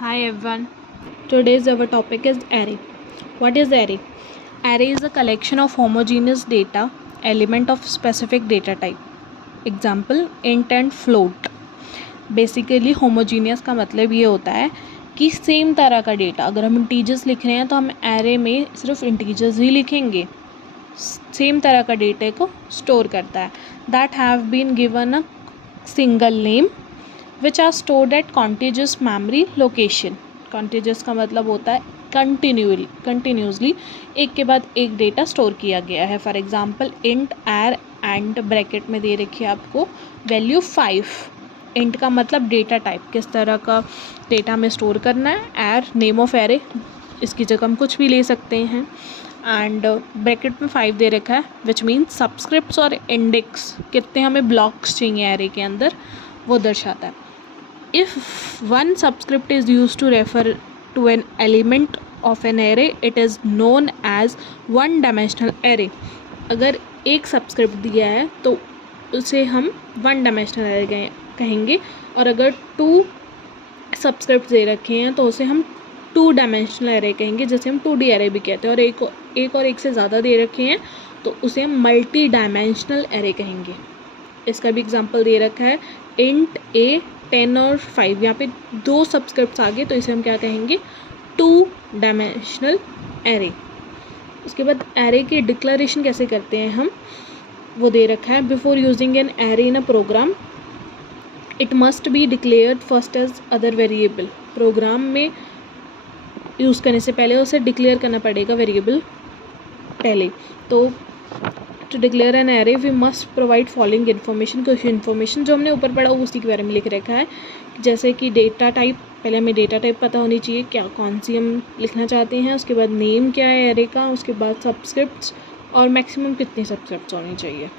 Hi everyone. Today's our topic is array. What is array? Array is a collection of homogeneous data element of specific data type. Example int and float. Basically homogeneous का मतलब ये होता है कि same तरह का data, अगर हम इंटीजर्स लिख रहे हैं तो हम एरे में सिर्फ इंटीजर्स ही लिखेंगे. सेम तरह का डेटा को स्टोर करता है. That have been given a single name which are stored at contiguous memory location. Contiguous का मतलब होता है कंटिन्यूसली एक के बाद एक डेटा स्टोर किया गया है. फॉर एग्जांपल इंट एर एंड ब्रैकेट में दे रखी है आपको वैल्यू 5. इंट का मतलब डेटा टाइप, किस तरह का डेटा हमें स्टोर करना है. एर नेम ऑफ एरे, इसकी जगह हम कुछ भी ले सकते हैं. एंड ब्रैकेट में 5 दे रखा है विच मीन्स सबस्क्रिप्ट्स और इंडेक्स, कितने हमें ब्लॉक्स चाहिए एरे के अंदर, वो दर्शाता है. If one subscript is used to refer to an element of an array, it is known as one dimensional array. अगर एक सबस्क्रिप्ट दिया है तो उसे हम वन डायमेंशनल एरे कहेंगे, और अगर 2 सब्सक्रिप्ट दे रखे हैं तो उसे हम 2 डायमेंशनल एरे कहेंगे, जैसे हम 2D एरे भी कहते हैं. और एक से ज़्यादा दे रखे हैं तो उसे हम मल्टी डायमेंशनल एरे कहेंगे. इसका भी एग्जांपल दे रखा है इंट ए 10 और 5. यहाँ पे 2 सब्सक्रिप्ट्स आ गए तो इसे हम क्या कहेंगे, 2 डायमेंशनल एरे. उसके बाद एरे की डिक्लेरेशन कैसे करते हैं हम, वो दे रखा है. Before using an array in a program it must be declared first as other variable. Program में यूज़ करने से पहले उसे डिक्लेयर करना पड़ेगा वेरिएबल पहले. तो to declare an array we must provide following information. कुछ इन्फॉर्मेशन जो हमने ऊपर पढ़ा उसी के बारे में लिख रखा है, जैसे कि डेटा टाइप. पहले हमें डेटा टाइप पता होनी चाहिए, क्या कौन सी हम लिखना चाहते हैं. उसके बाद नेम क्या है एरे का. उसके बाद सब्सक्रिप्ट्स और मैक्सिमम कितनी सब्सक्रिप्ट्स होनी चाहिए.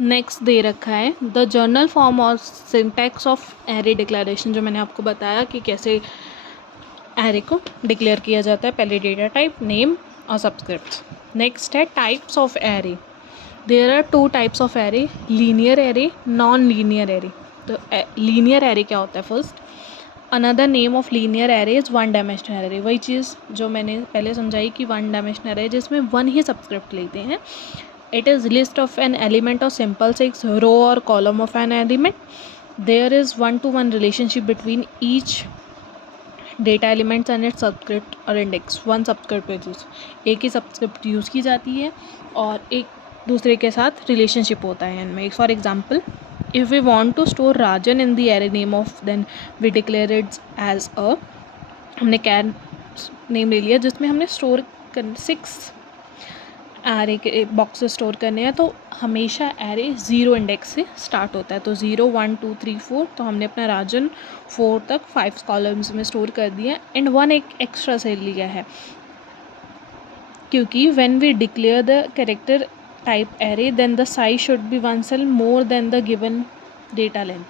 नेक्स्ट दे रखा है द जर्नल फॉर्म और सिंटैक्स ऑफ एरे डिक्लेरेशन, जो मैंने आपको बताया कि कैसे एरे को डिक्लेयर किया जाता है. पहले डेटा टाइप, नेम और सब्सक्रिप्ट्स. नेक्स्ट है types of array. There are 2 types of array, linear array, non linear array. तो लीनियर एरे क्या होता है first. Another name of linear array is one dimensional array. वही चीज़ जो मैंने पहले समझाई कि वन डायमेंशनल एरे जिसमें 1 ही सब्सक्रिप्ट लेते हैं. It is list of an element और सिंपल 6 रो और column of an element. There is 1-to-1 relationship between each data elements and its subscript और इंडेक्स. 1 सब्सक्रिप्ट यूज, एक ही सब्सक्रिप्ट यूज़ की जाती है और एक दूसरे के साथ रिलेशनशिप होता है इनमें. For example if we want to store Rajan in the array name of, then we declare it as a, हमने कैर नेम ले लिया जिसमें हमने स्टोर कर 6 एरे के बॉक्सेस स्टोर करने हैं, तो हमेशा एरे 0 इंडेक्स से स्टार्ट होता है. तो 0 1 2 3 4, तो हमने अपना राजन 4 तक 5 कॉलम्स में स्टोर कर दिया. एंड 1 एक एक्स्ट्रा सेल लिया है क्योंकि when we declare the character type array then the size should be 1 cell more than the given data length.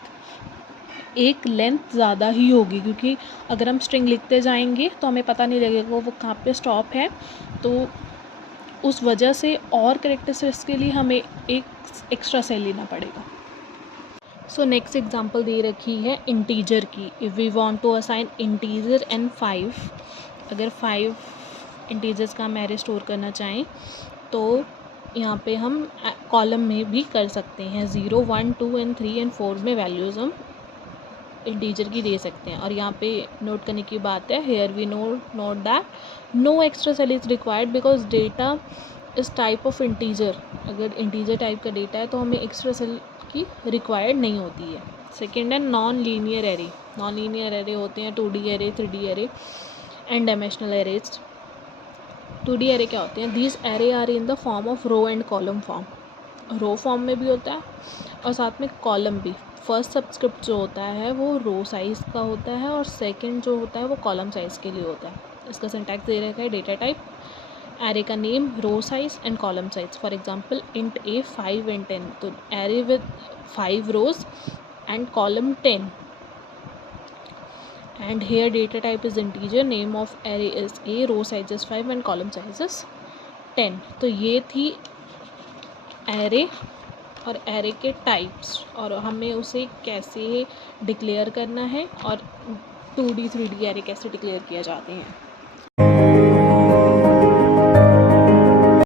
एक लेंथ ज़्यादा ही होगी, क्योंकि अगर हम स्ट्रिंग लिखते जाएंगे तो हमें पता नहीं लगेगा वो कहाँ पे स्टॉप है. तो उस वजह से और कैरेक्टरिस्टिक्स के लिए हमें एक एक्स्ट्रा सेल लेना पड़ेगा. सो नेक्स्ट एग्जांपल दे रखी है इंटीजर की. If we want to assign integer and 5, अगर 5 इंटीजर्स का हम एरे स्टोर करना चाहें तो यहाँ पे हम कॉलम में भी कर सकते हैं. 0 1 2 एंड 3 एंड 4 में वैल्यूज़ हम इंटीजर की दे सकते हैं. और यहाँ पे नोट करने की बात है, here we note that no extra cell is required because data is type of integer. अगर इंटीजर टाइप का डेटा है तो हमें एक्स्ट्रा सेल की रिक्वायर्ड नहीं होती है. सेकेंड है non linear array. Non linear array होते हैं 2D array, 3D array and dimensional arrays. 2D array क्या होते हैं, these array are in the form of row and column form. Row form में भी होता है और साथ में कॉलम भी. फर्स्ट सब्सक्रिप्ट जो होता है वो रो साइज़ का होता है और सेकंड जो होता है वो कॉलम साइज़ के लिए होता है. इसका सिंटैक्स दे रखा है डेटा टाइप, एरे का name, row size and column size. For example int A 5 and 10, तो array with 5 rows and column 10. And here data type is integer, name of array is A, row size is 5 and column size is 10. तो ये थी array और array के types और हमें उसे कैसे डिक्लेयर करना है और 2D 3D एरे कैसे डिक्लेयर किया जाते हैं।